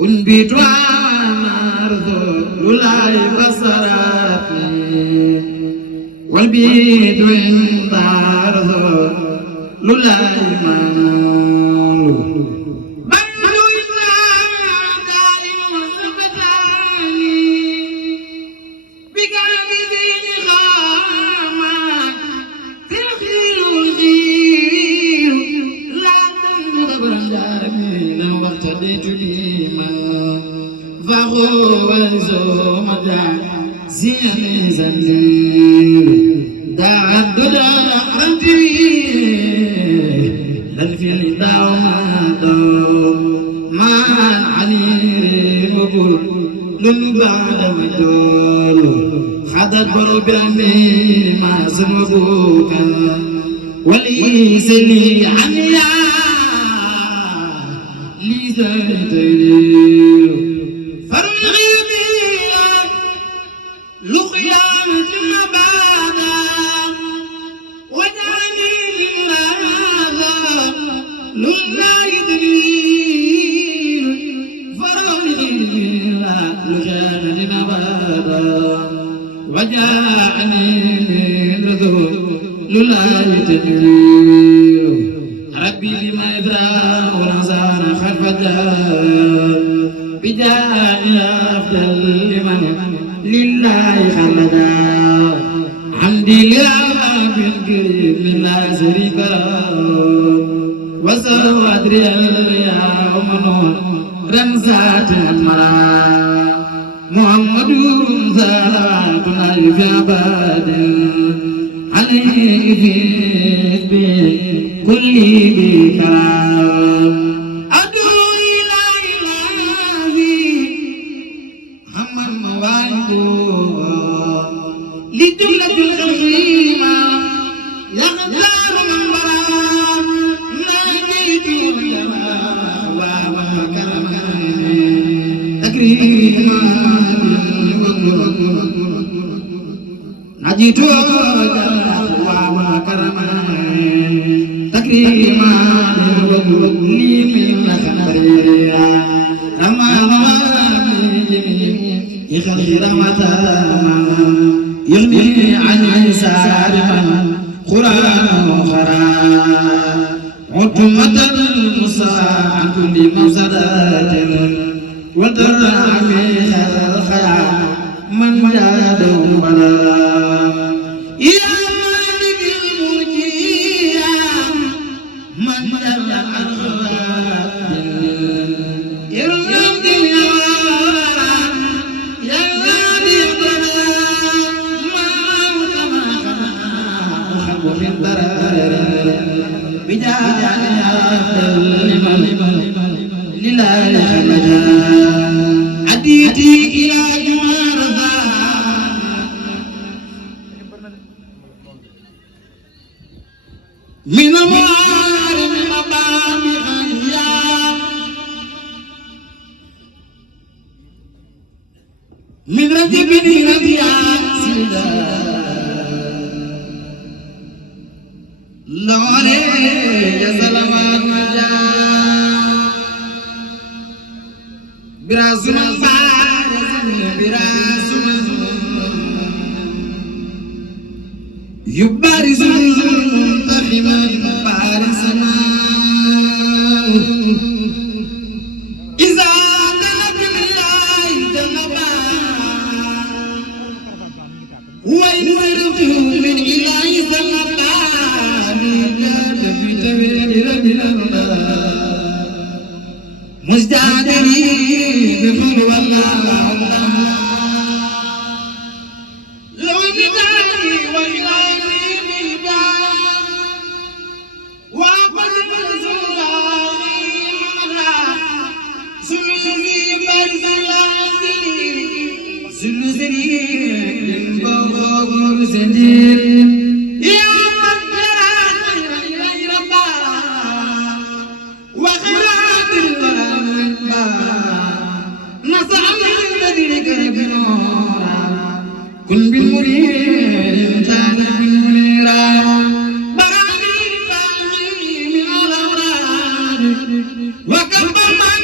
أنبت وأنا أرذل لا بصراتي والبيت عند أرذل لا يمال زين زنجير داعد دار حنتي لنفي الداوم ما علي مبول لن بعد مجول حدد بربي ما سنبوك ولي سلي عني لي زيتي لقيامة مبادا وجعلني لله لله يدليل فروني لجان مبادا وجعلني لله يدليل ربي لما يدرى ورزان خلف الدار بجاه أفضل لمن لله خلدا حمدي لله بالكريم لا شريك له وسو أدري اليوم نور رمزات المرا محمد صلوات الله في عباد عليه في كل بكرام لجملة الخيمة يغدار من برام ناجيت وكرما تكريما ناجيت وكرما تكريما لي من خيرا رمى يخلي رمضان يغني عن سالما قرآن خرا عتمة المصاع كل مفسدات ودرع فيها الخيا من جاد ولا يا مالك الملك يا من جل عن خلاق يرزق ومن ضرر بجاه لله حمدا عديتي إلى جمارة من المعارم مبامع من رجب ربيع سيدا لولي جسلوات مجا براس من براس يبارز منتخبا بارس إذا دلت الله دلبا وإن زرت من إله دلبا مزدادري بفضل والله لو بداني وإلهي بالبان وأقبل من زوجاني مدى سلوزي برز العزيز سلوزي بغض زندير كن بالمريد جانب المنيرا برامي فاهمي من الأوراد وكب من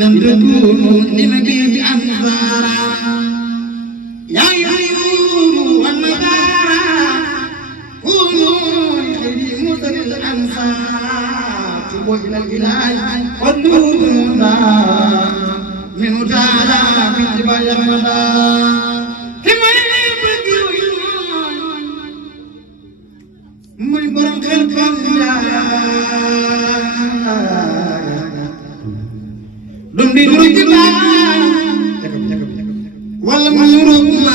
لم تكونوا لنبي أنصارا يا أيوب والنصارى كونوا لخير مرسل الأنصار توبوا إلى الإله والنور منه تعالى في اتباع الهدى muy borom xel xam dum di nuru ci wala mu nuru ma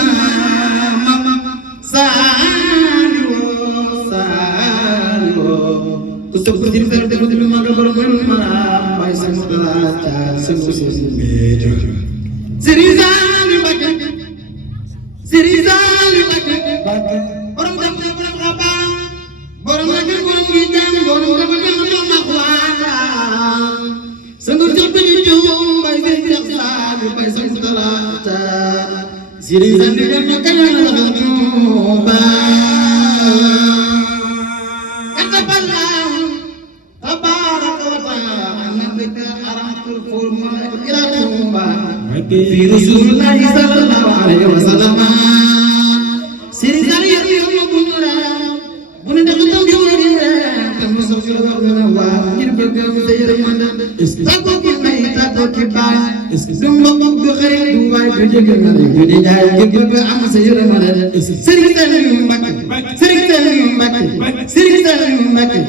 saaliwo ku sopp ci fer de ko ma ga borom ma bay sa mo da ta sen ko sen Sirizali Mbacké borom dam borom xaba borom la ke borom gi jam borom dama dem ma xwala sangu jop ni jom bay bay jaxsali bay sa talata Sirizali dama kala la ba ataballa tabarak wa ta'ala annaka aratul furma ila tuba fi rasulullah sallallahu alaihi wasallam Sirizali yo bunura bunu dem tam di wuri tam so ci wax na wa ngir bëgg mu sey manda tako ki may tako ki baay dum mbokk du xarit du way du jëgël na du di jaay ngir bëgg am sey manda Sirizali Mbacké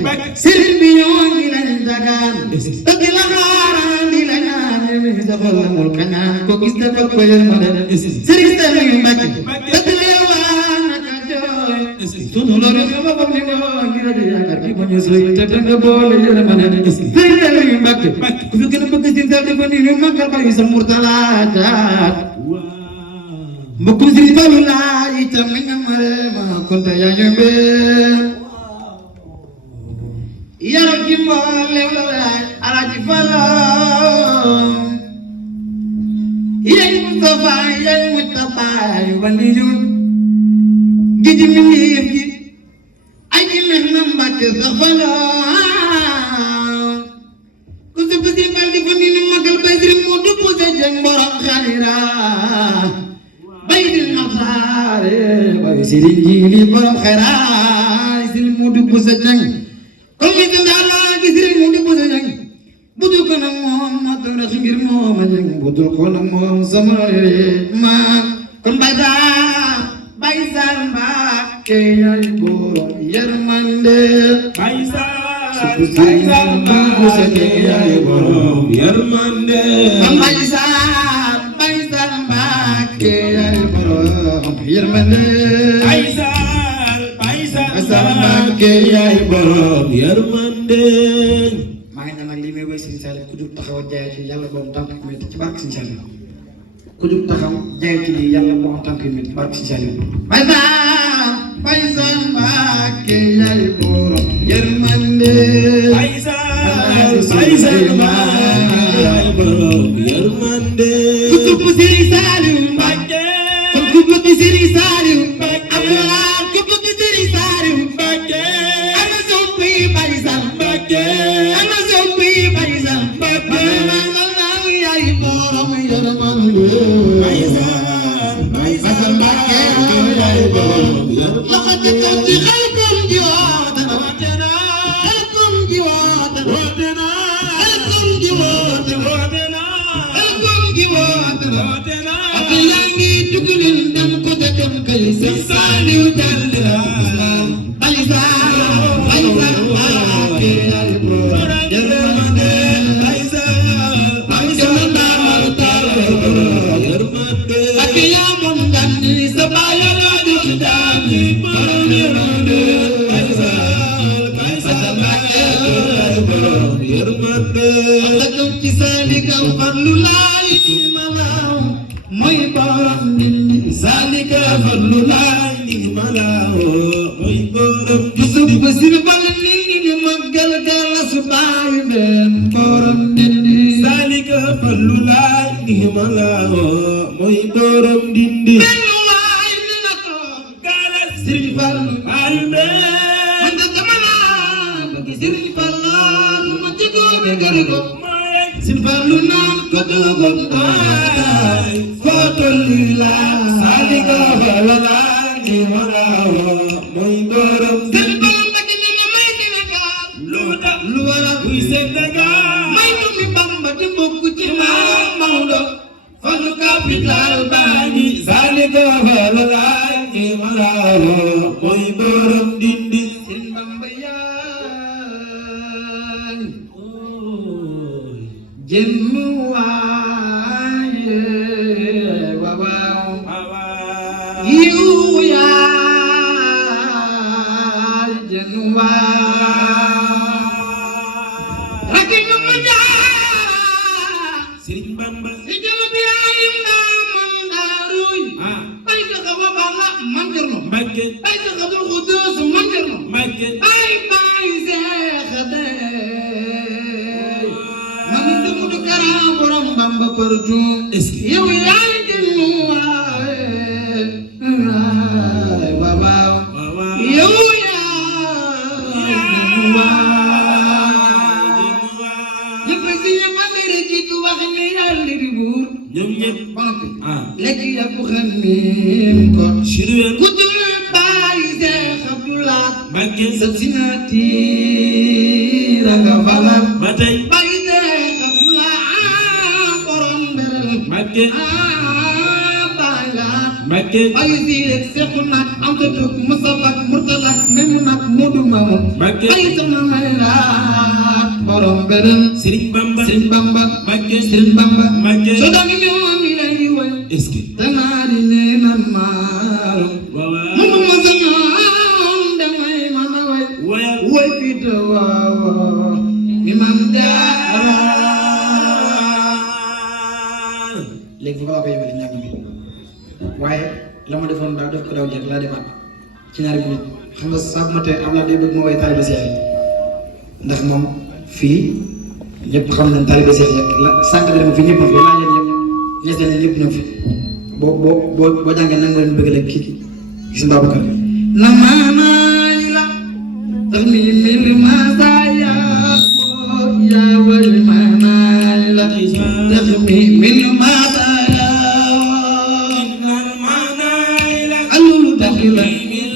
Sëriñ bi ñoo ngi leen dagaan dëgg la xaaran di la ñaan mi defal mul kañaan ko gis dafa ko yërmande Sëriñ Mbacké dëgg la waa naka jooy sunu loolu sama bopp li nga ngi la di yaakaar ki ma ñu sëy te dëgg boole yërmande Sëriñ Mbacké ku fi gën a bëgg si dal dafa ni ñu magal ba sa murtala jaat mbokkum Sëriñ Fallu laa itam nga mare ma konta yaa ñu mbee yaram ji mboolem laay Alaaji Fallu yaay Mustafa wali yu gidi mi ngi ay ji neex na Mbacké sa Fallu ku si bisi bal di fa ni magal bay Sëriñ Moodu Buso Jeng borom xayra bay di naxaare bay Sëriñ Jili borom xayra Sëriñ Moodu Buso Jeng kon mi ko daala gi Sëriñ Moodu Buso Jeng budul ko nag moom ma toog na ngir moom a jeng budul ko nag moom sama ma kon bay Sall Mbacké yaay borom yërmande bay Sall Mbacké yaay borom yërmande bay Sall Mbacké yaay borom yërmande bay Sall Mbacké yaay borom yërmande maa ngi naan lii may woy Serigne Saliou ku jug taxaw jaay ci yàlla borom tànk yu métti ci barke Serigne Saliou ku jug taxaw jaay ci lii yàlla borom tànk yu métti ci barke Serigne Saliou bay Sall Mbacké yaay borom yërmande bay Sall Mbacké yaay borom yërmande ku tupp Serigne Saliou Mbacké ku bëgg Serigne Saliou Mbacké ku bëgg Serigne Saliou Mbacké ana soppi bay Sall Mbacké ana soppi bay Sall Mbacké yaay borom yërmande bay Sall Mbacké yaay borom yërmande xelkom jiwaat ak yaa ngi dugalin dem ko te dem kay Serigne Saliou dalila bay Sall Mbacké yaay borom yërmande bay Sall yërmande ak yaa moom gandi sa baay la di dandi borom yërmande bay Sall Mbacké yaay borom yërmande ak ci Salika farlu laay malaw mooy borom nit Salika farlu laay malaw mooy borom Yusuf Basir bal ni magal gala su baay dem borom nit Salika farlu laay malaw mooy borom dindi waay ni na ko gala Serigne Fallu baay dem man tamana bëgg Serigne Fallu ma ci doomi gargo Serigne Fallu naan كتب فتللا سالك فللا كمرا ميدورم سنبال مكنا ميدنا لودا لولا ويسنغا ميدو مي بامبا دمبو جما مولو فلو كابيتال باني سالك فللا كمرا ميدورم ديندي سنبامبا يا Jenuaye wawa Yuya Jenua Rakinu manja Serigne Bamba Sejama birayim na mandaruy Ay taxawa bala manjarno Mbacke ay taxabul khudus manjarno Mbacke ay bay Cheikh borom Bamba partout yow yaay jënu waay waaw yow yaay ñëpp si ñamandere ci du wax ni yàlla di buur ñoom ñëpp banque léegi yàpp xam nim ko ku dul bàyyi Seex Abdullah Mbàkke sa sinati raga falar ba tey Mbacke ay direk Seexu nak am ta tok musabak murtalak memu nak modu mamun ay sama mayla borom beren Serigne Bamba Mbacke Serigne Bamba Mbacke so da ngi ñoom mi lay way est-ce que tanari ne man marum mama masana damay mana way fi to waaw imam daara léegi bu ko yemale ñàkk bi waaye la ma defoon daaw def ko daw jël laa defaat ci ñaari minute xam nga sax ma tey am naa day bëgg ma way taalibe Seex ndax moom fii ñëpp xam nañ taalibe Seex la sànq bi dama fi ñëpp fi laa leen yëpp ñetteel ñëpp ñëw fi boo jàngee nanga leen bëgg rek kii gis Babacar na maanaay la tax mi mil masaya ya way maanaay la tax mi mil masaya La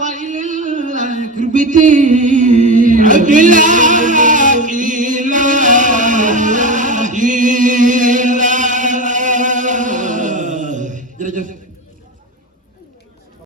وإلى الكربتي